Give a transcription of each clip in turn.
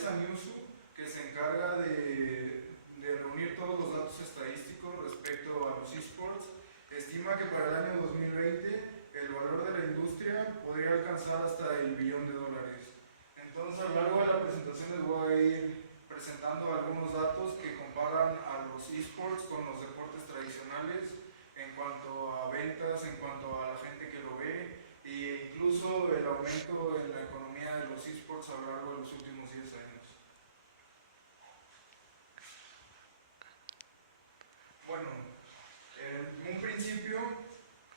empresa Newsu, que se encarga de reunir todos los datos estadísticos respecto a los eSports, estima que para el año 2020 el valor de la industria podría alcanzar hasta el $1 billón. Entonces, a lo largo de la presentación les voy a ir presentando algunos datos que comparan a los eSports con los deportes tradicionales en cuanto a ventas, en cuanto a la gente que lo ve, e incluso el aumento en la economía de los eSports a lo largo de los últimos 10 años. Bueno, en un principio,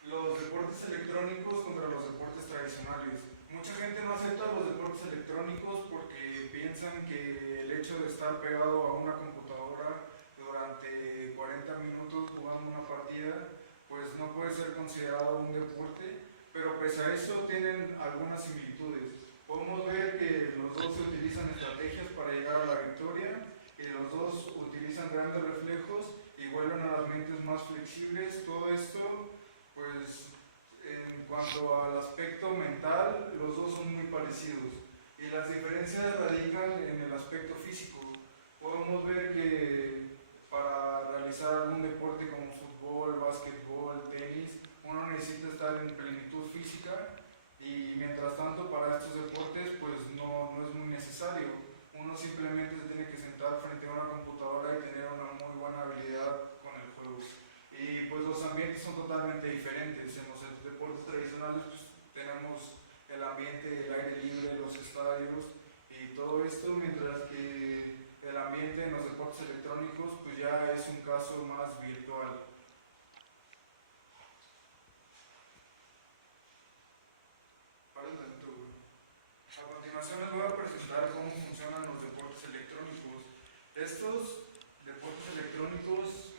los deportes electrónicos contra los deportes tradicionales. Mucha gente no acepta los deportes electrónicos porque piensan que el hecho de estar pegado a una computadora durante 40 minutos jugando una partida, pues no puede ser considerado un deporte, pero pese a eso tienen algunas similitudes. Podemos ver que los dos se utilizan estrategias para llegar a la victoria y los dos utilizan grandes reflejos y vuelven a las mentes más flexibles. Todo esto, pues, en cuanto al aspecto mental, los dos son muy parecidos y las diferencias radican en el aspecto físico. Podemos ver que para realizar algún deporte como fútbol, básquetbol, tenis, uno necesita estar en plenitud física y mientras tanto para estos deportes pues no es muy necesario. Uno simplemente se tiene que sentar frente a una computadora y tener una muy buena habilidad con el juego. Y pues los ambientes son totalmente diferentes. En los deportes tradicionales pues, tenemos el ambiente, el aire libre, los estadios y todo esto, mientras que el ambiente en los deportes electrónicos pues ya es un caso más virtual. A continuación les voy a presentar cómo funcionan los deportes electrónicos. Estos deportes electrónicos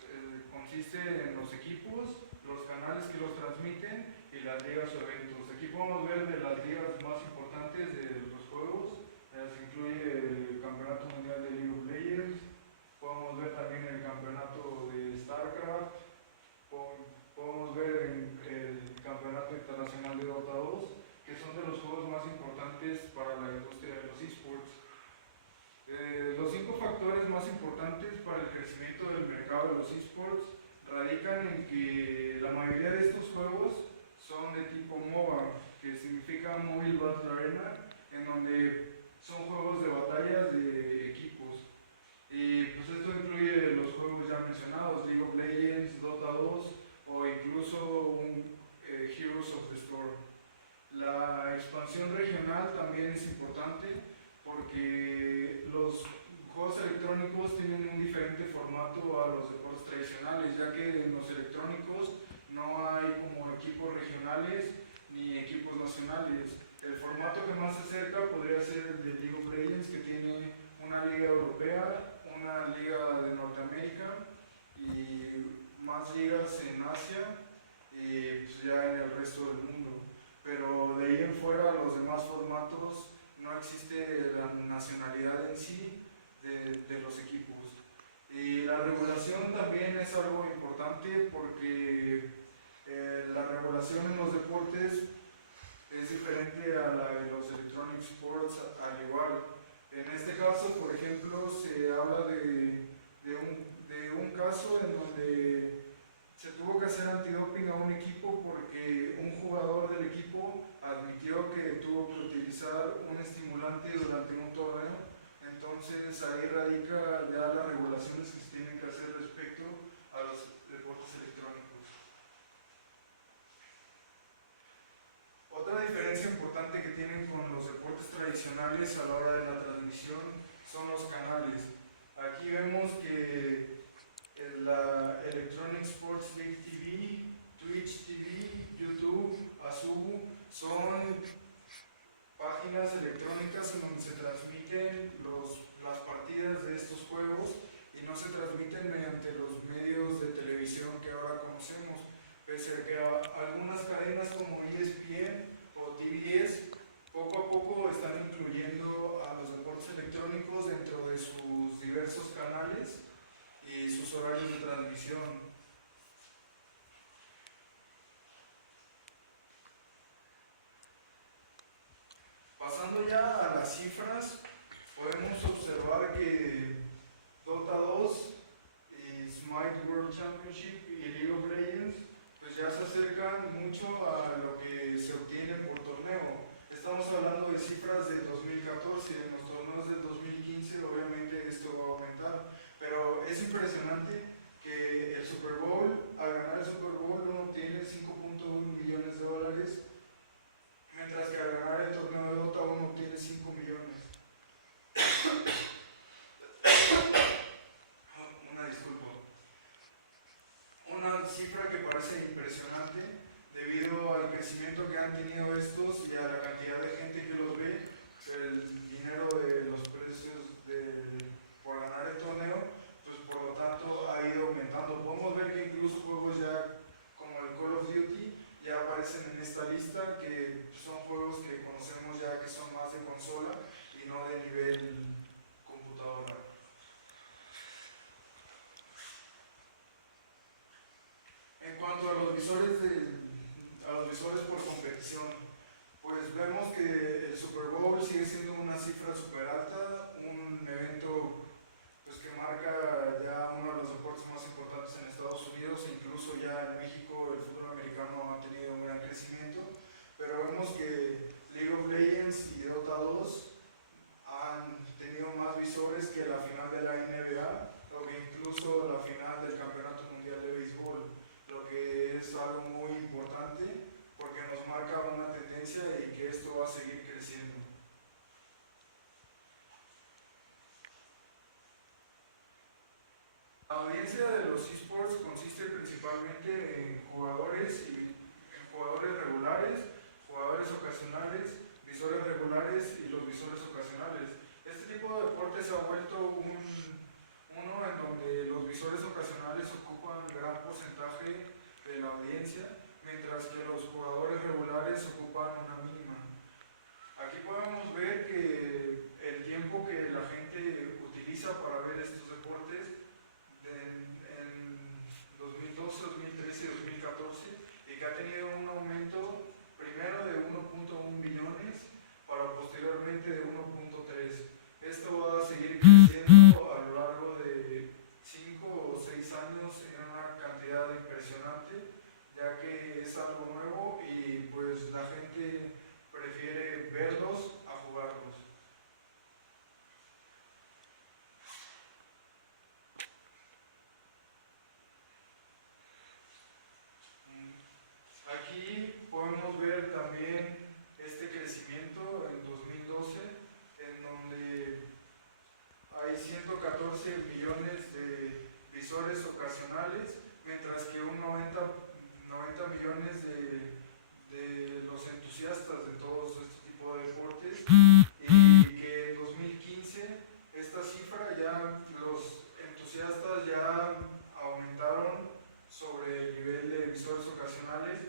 consisten en los equipos, los canales que los transmiten y las ligas o eventos. Aquí podemos ver de las ligas más importantes de los juegos. Se incluye el Campeonato Mundial de League of Legends, podemos ver también el Campeonato de StarCraft, podemos ver el Campeonato Internacional de Dota 2, que son de los juegos más importantes para la industria de los eSports. Los 5 factores más importantes para el crecimiento del mercado de los eSports radican en que la mayoría de estos juegos son de tipo MOBA, que significa Mobile Battle Arena, en donde son juegos de batallas de equipos. Y pues esto incluye los juegos ya mencionados, League of Legends, Dota 2 o incluso Heroes of the Storm. La expansión regional también es importante porque los juegos electrónicos tienen un diferente formato a los deportes tradicionales, ya que en los electrónicos no hay como equipos regionales ni equipos nacionales. El formato que más se acerca podría ser el de League of Legends, que tiene una liga europea, una liga de Norteamérica y más ligas en Asia y pues ya en el resto del mundo. Pero de ahí en fuera, los demás formatos, no existe la nacionalidad en sí de los equipos. Y la regulación también es algo importante porque la regulación en los deportes es diferente a la de los electronic sports al igual. En este caso, por ejemplo, se habla de un caso en donde se tuvo que hacer antidoping a un equipo porque un jugador del equipo admitió que tuvo que utilizar un estimulante durante un torneo. Entonces ahí radica ya las regulaciones que se tienen que hacer respecto a los deportes electrónicos. Otra diferencia importante que tienen con los deportes tradicionales a la hora de la transmisión son los canales. Aquí vemos que la Electronic Sports League TV, Twitch TV, YouTube, Azubu son páginas electrónicas en donde se transmiten las partidas de estos juegos y no se transmiten mediante los medios de televisión que ahora conocemos, pese a que algunas cadenas como ESPN o TV10 poco a poco están incluyendo a los deportes electrónicos dentro de sus diversos canales y sus horarios de transmisión. Pasando ya a las cifras, podemos observar que Dota 2 y Smite World Championship y League of Legends pues ya se acercan mucho a lo que se obtiene por torneo. Estamos hablando de cifras del 2014, en los torneos del 2015 obviamente esto va a aumentar, pero es impresionante que el Super Bowl, al ganar el Super Bowl uno obtiene 5.1 millones de dólares, mientras que al ganar el torneo de Dota uno obtiene 5 millones. Una disculpa. Una cifra que parece impresionante debido al crecimiento que han tenido estos y a la cantidad de gente que los ve, el dinero de los precios por ganar el torneo, pues por lo tanto ha ido aumentando. Podemos ver que incluso juegos ya como el Call of Duty ya aparecen en esta lista, que son juegos que conocemos ya que son más de consola y no de nivel computadora. En cuanto a los visores por competición, pues vemos que el Super Bowl sigue siendo una cifra super alta, un evento pues, que marca ya uno de los deportes más importantes en Estados Unidos, e incluso ya en México el fútbol americano ha tenido un gran crecimiento, pero vemos que League of Legends y Dota 2 han tenido más visores que la final de la NBA o que incluso la final del Campeonato Mundial de Béisbol, lo que es algo muy importante porque nos marca una tendencia y que esto va a seguir creciendo. La audiencia de los eSports consiste principalmente en jugadores regulares, jugadores ocasionales, visores regulares y los visores ocasionales. Este tipo de deporte se ha vuelto uno en donde los visores ocasionales ocupan gran porcentaje de la audiencia, mientras que los jugadores regulares ocupan una mínima. Aquí podemos ver que el tiempo que la gente utiliza para ver estos deportes en 2012, 2013 y 2014, y que ha tenido un aumento primero de 1.1 billones para posteriormente de 1.3. Esto va a seguir creciendo a lo largo de 5 o 6 años en una cantidad impresionante, ya que es algo nuevo y pues la gente prefiere verlos a jugarlos. Aquí podemos ver también este crecimiento en 2012, en donde hay 114 millones de visores ocasionales, mientras que un 90 millones de los entusiastas de todos este tipo de deportes, y que en 2015 esta cifra ya los entusiastas ya aumentaron sobre el nivel de visores ocasionales,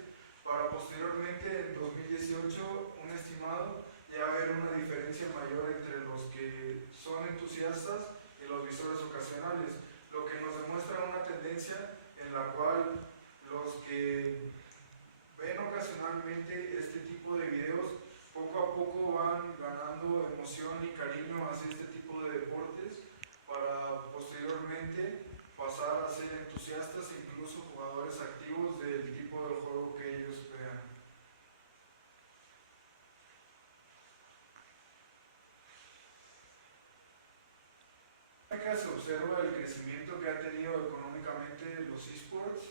para posteriormente en 2018 un estimado ya haber una diferencia mayor entre los que son entusiastas y los visores ocasionales, lo que nos demuestra una tendencia en la cual los que ven ocasionalmente este tipo de videos poco a poco van ganando emoción y cariño hacia este tipo de deportes para posteriormente pasar a ser entusiastas e incluso jugadores activos del tipo de juego que ellos vean. Se observa el crecimiento que ha tenido económicamente los eSports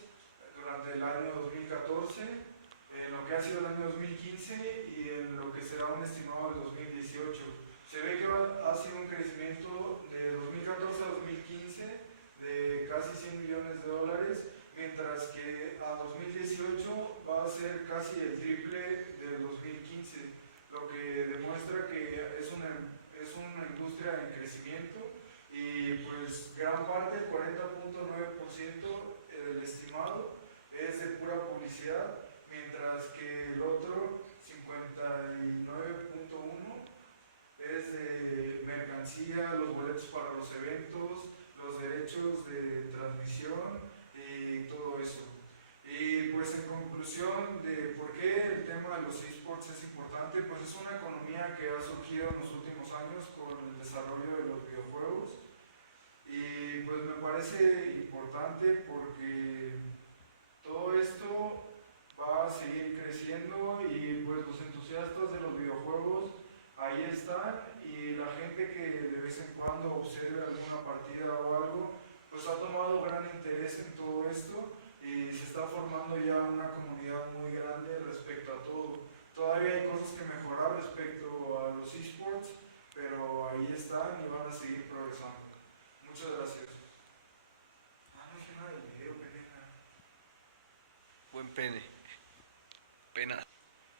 durante el año 2014, en lo que ha sido el año 2015 y en lo que será un estimado del 2018. Se ve que ha sido un crecimiento de 2014 a 2015 de casi 100 millones de dólares, mientras que a 2018 va a ser casi el triple del 2015, lo que demuestra que es una industria en crecimiento. Y pues gran parte, el 40.9% del estimado es de pura publicidad, mientras que el otro 59.1% es de mercancía, los boletos para los eventos, los derechos de transmisión y todo eso. Y pues en conclusión de por qué el tema del de los eSports es importante, pues es una economía que ha surgido en los últimos años con el desarrollo de los videojuegos y pues me parece importante porque todo esto va a seguir creciendo y pues los entusiastas de los videojuegos ahí están y la gente que de vez en cuando observe alguna partida o algo pues ha tomado gran interés en todo esto y se está formando ya una comunidad muy grande respecto a todo. Todavía hay cosas que mejorar respecto a los eSports, pero ahí están y van a seguir progresando. Muchas gracias. No dije nada del video, pendeja. Buen pene. Pena.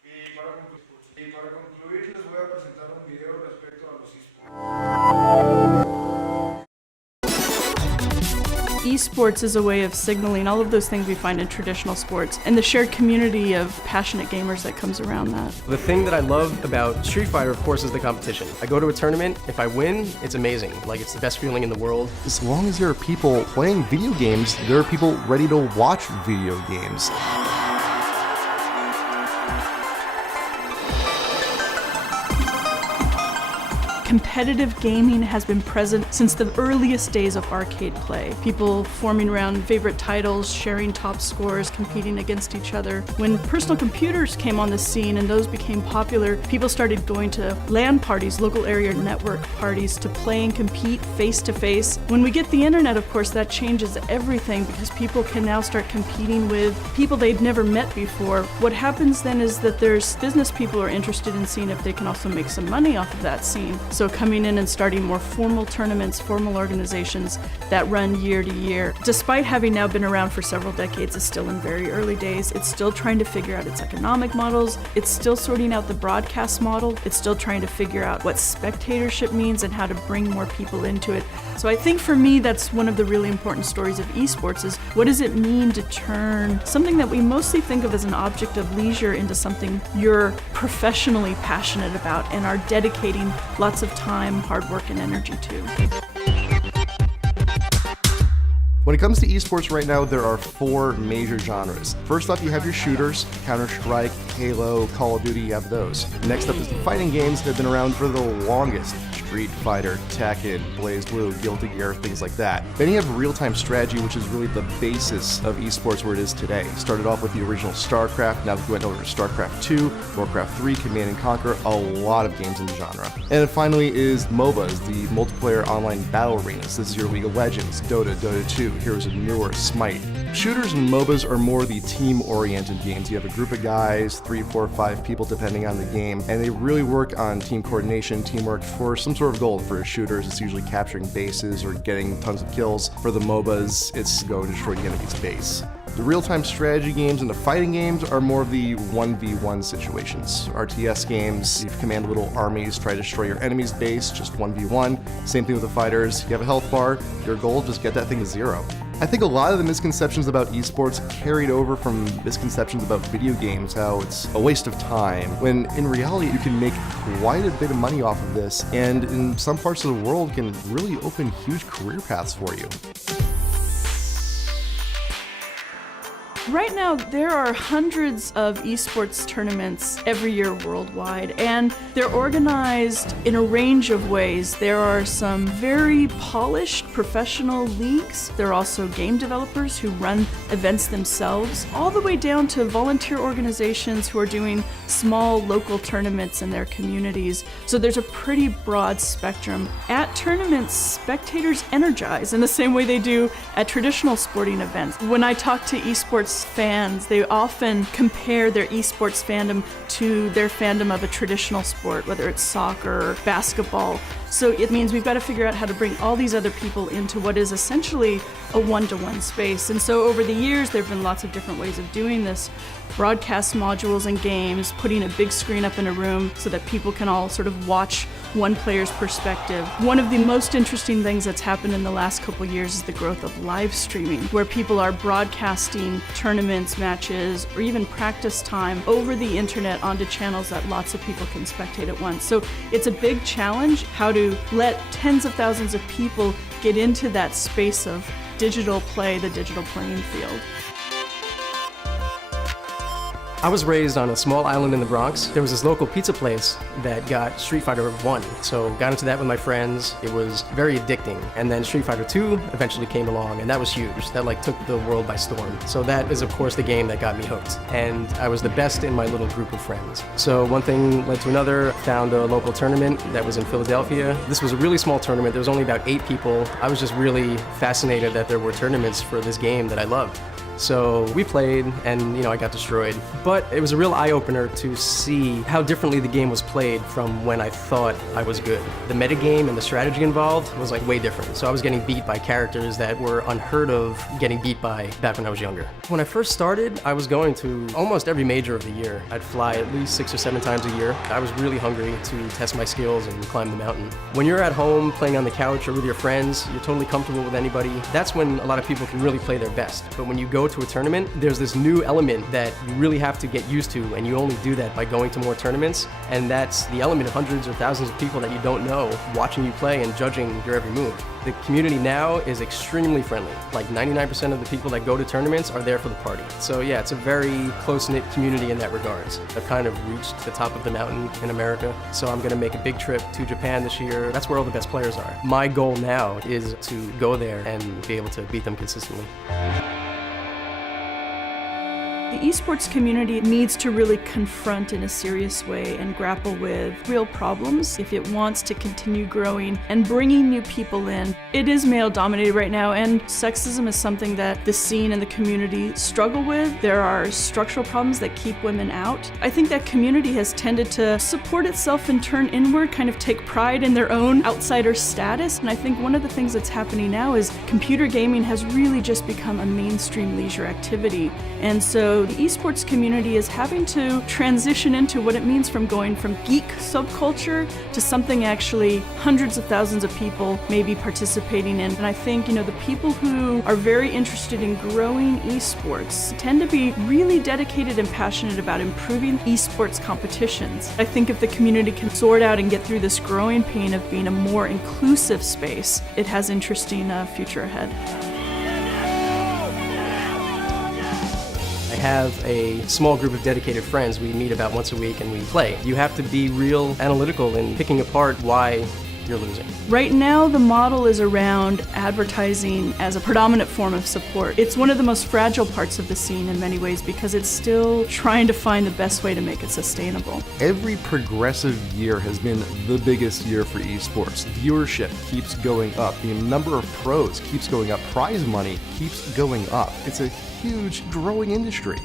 Y para concluir les voy a presentar un video respecto a los eSports. Esports is a way of signaling all of those things we find in traditional sports and the shared community of passionate gamers that comes around that. The thing that I love about Street Fighter, of course, is the competition. I go to a tournament, if I win, it's amazing. Like, it's the best feeling in the world. As long as there are people playing video games, there are people ready to watch video games. Competitive gaming has been present since the earliest days of arcade play. People forming around favorite titles, sharing top scores, competing against each other. When personal computers came on the scene and those became popular, people started going to LAN parties, local area network parties, to play and compete face to face. When we get the internet, of course, that changes everything because people can now start competing with people they'd never met before. What happens then is that there's business people who are interested in seeing if they can also make some money off of that scene. So coming in and starting more formal tournaments, formal organizations that run year to year. Despite having now been around for several decades, it's still in very early days. It's still trying to figure out its economic models. It's still sorting out the broadcast model. It's still trying to figure out what spectatorship means and how to bring more people into it. So I think for me, that's one of the really important stories of esports is what does it mean to turn something that we mostly think of as an object of leisure into something you're professionally passionate about and are dedicating lots of time, hard work, and energy to. When it comes to esports right now, there are 4 major genres. First up, you have your shooters, Counter-Strike, Halo, Call of Duty, you have those. Next up is the fighting games that have been around for the longest. Street Fighter, Tekken, BlazBlue, Guilty Gear, things like that. Then you have real-time strategy, which is really the basis of esports where it is today. Started off with the original StarCraft, now we went over to StarCraft 2, Warcraft 3, Command & Conquer, a lot of games in the genre. And then finally is MOBAs, the multiplayer online battle arenas. This is your League of Legends, Dota, Dota 2, Heroes of Newer, Smite. Shooters and MOBAs are more the team-oriented games. You have a group of guys, 3, 4, 5 people depending on the game, and they really work on team coordination, teamwork for some sort of goal. For shooters, it's usually capturing bases or getting tons of kills. For the MOBAs, it's go and destroy the enemy's base. The real-time strategy games and the fighting games are more of the 1v1 situations. RTS games, you command little armies, try to destroy your enemy's base, just 1v1. Same thing with the fighters. You have a health bar, your goal, just get that thing to 0. I think a lot of the misconceptions about esports carried over from misconceptions about video games, how it's a waste of time, when in reality you can make quite a bit of money off of this, and in some parts of the world can really open huge career paths for you. Right now, there are hundreds of esports tournaments every year worldwide, and they're organized in a range of ways. There are some very polished professional leagues. There are also game developers who run events themselves, all the way down to volunteer organizations who are doing small local tournaments in their communities. So there's a pretty broad spectrum. At tournaments, spectators energize in the same way they do at traditional sporting events. When I talk to esports fans, they often compare their esports fandom to their fandom of a traditional sport, whether it's soccer or basketball. So it means we've got to figure out how to bring all these other people into what is essentially a one-to-one space. And so over the years, there have been lots of different ways of doing this. Broadcast modules and games, putting a big screen up in a room so that people can all sort of watch one player's perspective. One of the most interesting things that's happened in the last couple years is the growth of live streaming, where people are broadcasting tournaments, matches, or even practice time over the internet onto channels that lots of people can spectate at once. So it's a big challenge how to let tens of thousands of people get into that space of digital play, the digital playing field. I was raised on a small island in the Bronx. There was this local pizza place that got Street Fighter 1. So got into that with my friends. It was very addicting. And then Street Fighter 2 eventually came along, and that was huge. That like took the world by storm. So that is of course the game that got me hooked. And I was the best in my little group of friends. So one thing led to another. Found a local tournament that was in Philadelphia. This was a really small tournament. There was only about 8 people. I was just really fascinated that there were tournaments for this game that I loved. So we played and, I got destroyed. But it was a real eye-opener to see how differently the game was played from when I thought I was good. The metagame and the strategy involved was like way different. So I was getting beat by characters that were unheard of getting beat by back when I was younger. When I first started, I was going to almost every major of the year. I'd fly at least 6 or 7 times a year. I was really hungry to test my skills and climb the mountain. When you're at home playing on the couch or with your friends, you're totally comfortable with anybody. That's when a lot of people can really play their best. But when you go to a tournament, there's this new element that you really have to get used to, and you only do that by going to more tournaments, and that's the element of hundreds or thousands of people that you don't know watching you play and judging your every move. The community now is extremely friendly. Like 99% of the people that go to tournaments are there for the party. So yeah, it's a very close-knit community in that regards. I've kind of reached the top of the mountain in America, so I'm gonna make a big trip to Japan this year. That's where all the best players are. My goal now is to go there and be able to beat them consistently. The esports community needs to really confront in a serious way and grapple with real problems if it wants to continue growing and bringing new people in. It is male dominated right now, and sexism is something that the scene and the community struggle with. There are structural problems that keep women out. I think that community has tended to support itself and turn inward, kind of take pride in their own outsider status. And I think one of the things that's happening now is computer gaming has really just become a mainstream leisure activity. And so the esports community is having to transition into what it means from going from geek subculture to something actually hundreds of thousands of people may be participating in. And I think, the people who are very interested in growing esports tend to be really dedicated and passionate about improving esports competitions. I think if the community can sort out and get through this growing pain of being a more inclusive space, it has interesting future ahead. I have a small group of dedicated friends. We meet about once a week and we play. You have to be real analytical in picking apart why you're losing. Right now, the model is around advertising as a predominant form of support. It's one of the most fragile parts of the scene in many ways because it's still trying to find the best way to make it sustainable. Every progressive year has been the biggest year for esports. Viewership keeps going up. The number of pros keeps going up. Prize money keeps going up. It's a huge growing industry.